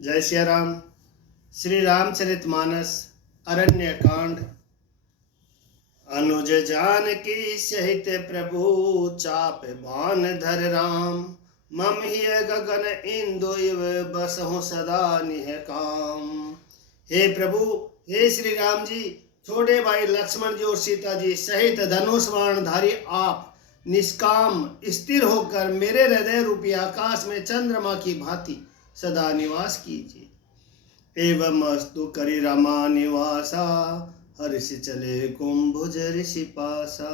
जय सिया राम। श्री रामचरितमानस अरण्य कांड। अनुज जानकी सहित प्रभु चाप बान धर राम। मम हिय गगन इंदु इव बसहु सदा निह काम। हे प्रभु, हे श्री राम जी, छोटे भाई लक्ष्मण जी और सीता जी सहित धनुष बाणधारी आप निष्काम स्थिर होकर मेरे हृदय रूपी आकाश में चंद्रमा की भांति सदा निवास कीजिए। एवं अस्तु करि रमा निवासा, हर्ष चले कुंभुज ऋषि पासा।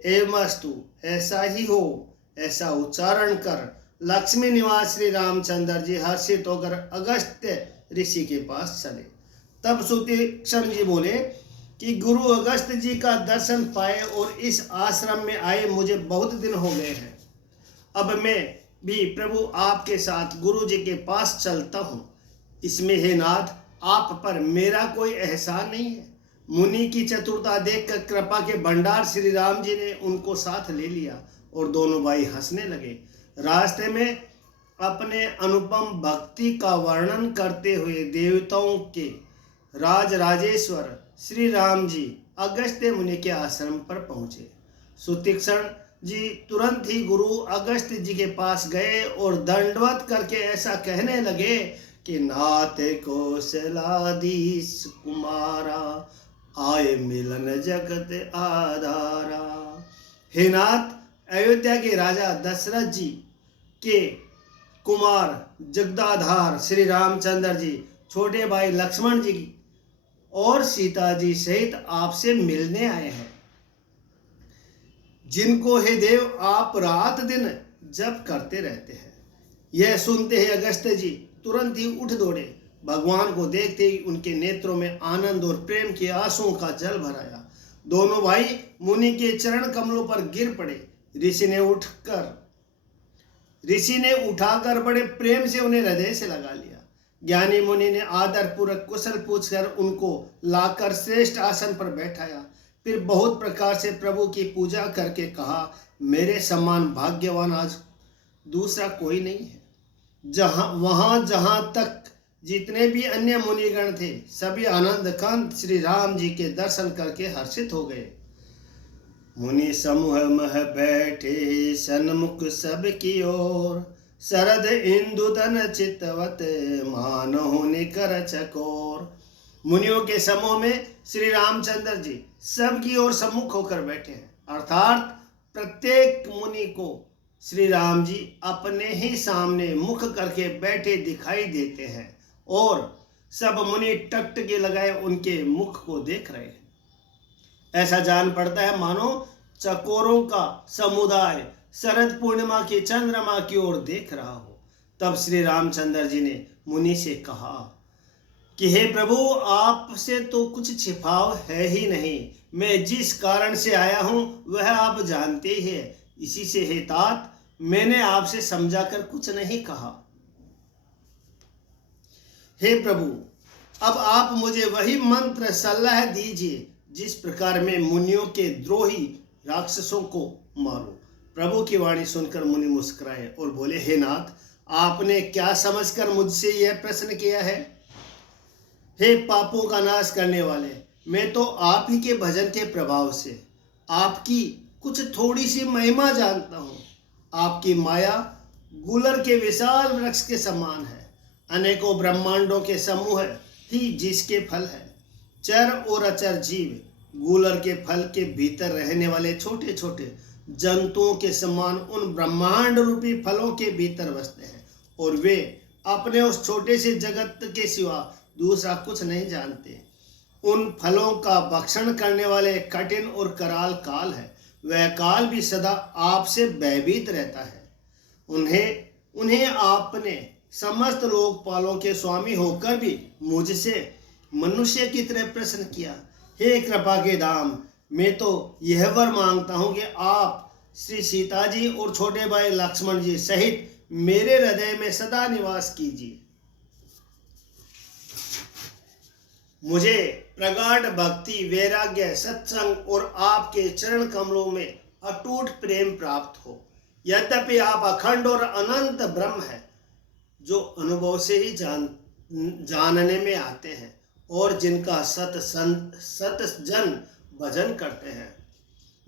एवं अस्तु, ऐसा ही हो, ऐसा उच्चारण कर लक्ष्मी निवास श्री रामचंद्र जी हर्षित होकर अगस्त्य ऋषि के पास चले। तब सुतीक्षण जी बोले कि गुरु अगस्त्य जी का दर्शन पाए और इस आश्रम में आए मुझे बहुत दिन हो गए हैं। अब मैं भी प्रभु आपके साथ गुरु जी के पास चलता हूँ। इसमें हे नाथ, आप पर मेरा कोई एहसान नहीं है। मुनि की चतुरता देखकर कृपा के भंडार श्री राम जी ने उनको साथ ले लिया और दोनों भाई हंसने लगे। रास्ते में अपने अनुपम भक्ति का वर्णन करते हुए देवताओं के राजराजेश्वर श्री राम जी अगस्त्य मुनि के आश्रम पर पहुंचे। सुतीक्षण जी तुरंत ही गुरु अगस्त्य जी के पास गए और दंडवत करके ऐसा कहने लगे कि नाथ कौशलाधीश कुमारा, आए मिलन जगत आधारा। हे नाथ, अयोध्या के राजा दशरथ जी के कुमार जगदाधार श्री रामचंद्र जी छोटे भाई लक्ष्मण जी और सीता जी सहित आपसे मिलने आए हैं, जिनको हे देव आप रात दिन जप करते रहते हैं। यह सुनते ही अगस्त्य जी तुरंत ही उठ दौड़े। भगवान को देखते ही उनके नेत्रों में आनंद और प्रेम के आंसुओं का जल भर आया। दोनों भाई मुनि के चरण कमलों पर गिर पड़े। ऋषि ने उठाकर बड़े प्रेम से उन्हें हृदय से लगा लिया। ज्ञानी मुनि ने आदर पूर्वक कुशल पूछकर उनको लाकर श्रेष्ठ आसन पर बैठाया। फिर बहुत प्रकार से प्रभु की पूजा करके कहा, मेरे समान भाग्यवान आज दूसरा कोई नहीं है। जहां तक जितने भी अन्य मुनिगण थे, सभी आनंद कांत श्री राम जी के दर्शन करके हर्षित हो गए। मुनि समूह मह बैठे सन्मुख सब की ओर, शरद इंदुदन चितवत मानहु निकर चकोर। मुनियों के समूह में श्री रामचंद्र जी सबकी ओर सम्मुख होकर बैठे हैं, अर्थात प्रत्येक मुनि को श्री राम जी अपने ही सामने मुख करके बैठे दिखाई देते हैं और सब मुनि टकटकी लगाए उनके मुख को देख रहे हैं। ऐसा जान पड़ता है मानो चकोरों का समुदाय शरद पूर्णिमा की चंद्रमा की ओर देख रहा हो। तब श्री रामचंद्र जी ने मुनि से कहा कि हे प्रभु, आपसे तो कुछ छिपाव है ही नहीं। मैं जिस कारण से आया हूं वह आप जानते ही हैं। इसी से हे तात, मैंने आपसे समझाकर कुछ नहीं कहा। हे प्रभु, अब आप मुझे वही मंत्र सलाह दीजिए जिस प्रकार मैं मुनियों के द्रोही राक्षसों को मारूं। प्रभु की वाणी सुनकर मुनि मुस्कुराए और बोले, हे नाथ, आपने क्या समझकर मुझसे यह प्रश्न किया है? हे पापों का नाश करने वाले, मैं तो आप ही के भजन के प्रभाव से आपकी कुछ थोड़ी सी महिमा जानता हूँ। आपकी माया गूलर के विशाल वृक्ष के समान है। अनेकों ब्रह्मांडों के समूह ही जिसके फल है। चर और अचर जीव गूलर के फल के भीतर रहने वाले छोटे छोटे जंतुओं के समान उन ब्रह्मांड रूपी फलों के भीतर बसते हैं और वे अपने उस छोटे से जगत के सिवा दूसरा कुछ नहीं जानते। उन फलों का भक्षण करने वाले कठिन और कराल काल है। वह काल भी सदा आपसे भयभीत रहता है। उन्हें आपने समस्त लोकपालों के स्वामी होकर भी मुझसे मनुष्य की तरह प्रश्न किया। हे कृपा के धाम, मैं तो यह वर मांगता हूं कि आप श्री सीता जी और छोटे भाई लक्ष्मण जी सहित मेरे हृदय में सदा निवास कीजिए। मुझे प्रगाढ़ भक्ति, वैराग्य, सत्संग और आपके चरण कमलों में अटूट प्रेम प्राप्त हो। यद्यपि आप अखंड और अनंत ब्रह्म है, जो अनुभव से ही जानने में आते हैं और जिनका सत जन भजन करते हैं।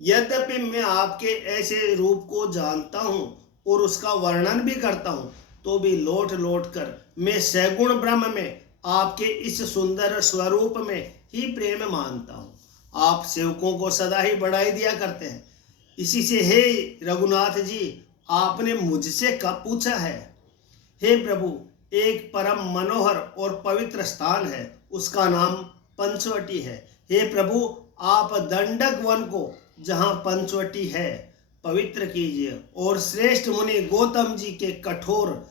यद्यपि मैं आपके ऐसे रूप को जानता हूँ और उसका वर्णन भी करता हूँ, तो भी लौट लौट कर मैं सगुण ब्रह्म में आपके इस सुंदर स्वरूप में ही प्रेम मानता हूँ। आप सेवकों को सदा ही बढ़ाई दिया करते हैं। इसी से हे रघुनाथ जी, आपने मुझसे कब पूछा है? हे प्रभु, एक परम मनोहर और पवित्र स्थान है, उसका नाम पंचवटी है। हे प्रभु, आप दंडक वन को, जहाँ पंचवटी है, पवित्र कीजिए और श्रेष्ठ मुनि गौतम जी के कठोर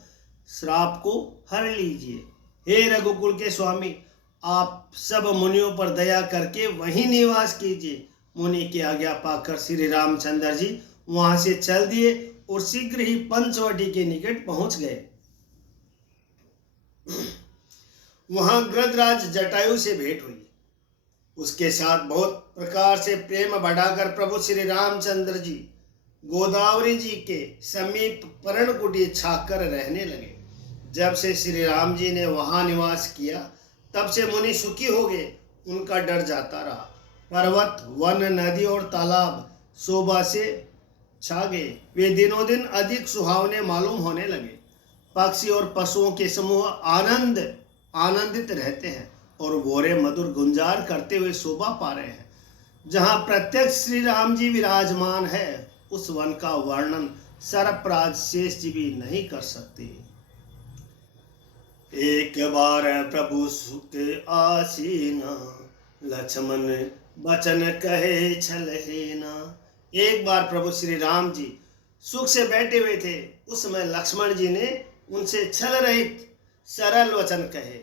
श्राप को हर लीजिए। हे रघुकुल के स्वामी, आप सब मुनियों पर दया करके वहीं निवास कीजिए। मुनि की आज्ञा पाकर श्री रामचंद्र जी वहां से चल दिए और शीघ्र ही पंचवटी के निकट पहुंच गए। वहां गृधराज जटायु से भेंट हुई। उसके साथ बहुत प्रकार से प्रेम बढ़ाकर प्रभु श्री रामचंद्र जी गोदावरी जी के समीप पर्णकुटी छाकर रहने लगे। जब से श्री राम जी ने वहां निवास किया, तब से मुनि सुखी हो गए। उनका डर जाता रहा। पर्वत, वन, नदी और तालाब शोभा से छा गए। वे दिनों दिन अधिक सुहावने मालूम होने लगे। पक्षी और पशुओं के समूह आनंदित रहते हैं और भोरे मधुर गुंजार करते हुए शोभा पा रहे हैं। जहाँ प्रत्यक्ष श्री राम जी विराजमान है, उस वन का वर्णन सर्पराज शेष जी भी नहीं कर सकते। एक बार प्रभु सुख आसीना, लक्ष्मण बचन कहे छलहीना। एक बार प्रभु श्री राम जी सुख से बैठे हुए थे। उस समय लक्ष्मण जी ने उनसे छल रहित सरल वचन कहे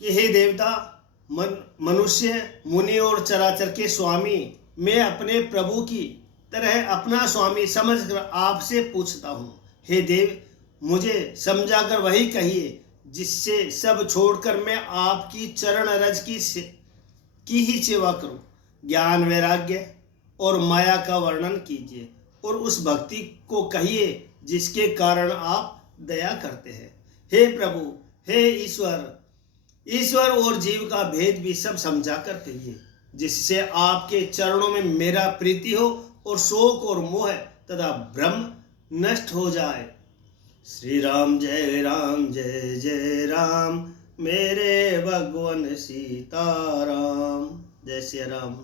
कि हे देवता, मनुष्य, मुनि और चराचर के स्वामी, मैं अपने प्रभु की तरह अपना स्वामी समझकर आपसे पूछता हूँ। हे देव, मुझे समझाकर वही कहिए जिससे सब छोड़कर मैं आपकी चरण रज की ही सेवा करूं। ज्ञान, वैराग्य और माया का वर्णन कीजिए और उस भक्ति को कहिए जिसके कारण आप दया करते हैं। हे प्रभु, हे ईश्वर और जीव का भेद भी सब समझा कर कहिए, जिससे आपके चरणों में मेरा प्रीति हो और शोक और मोह तथा भ्रम नष्ट हो जाए। श्री राम जय राम, जय जय राम, मेरे भगवान सीताराम। जय श्री राम।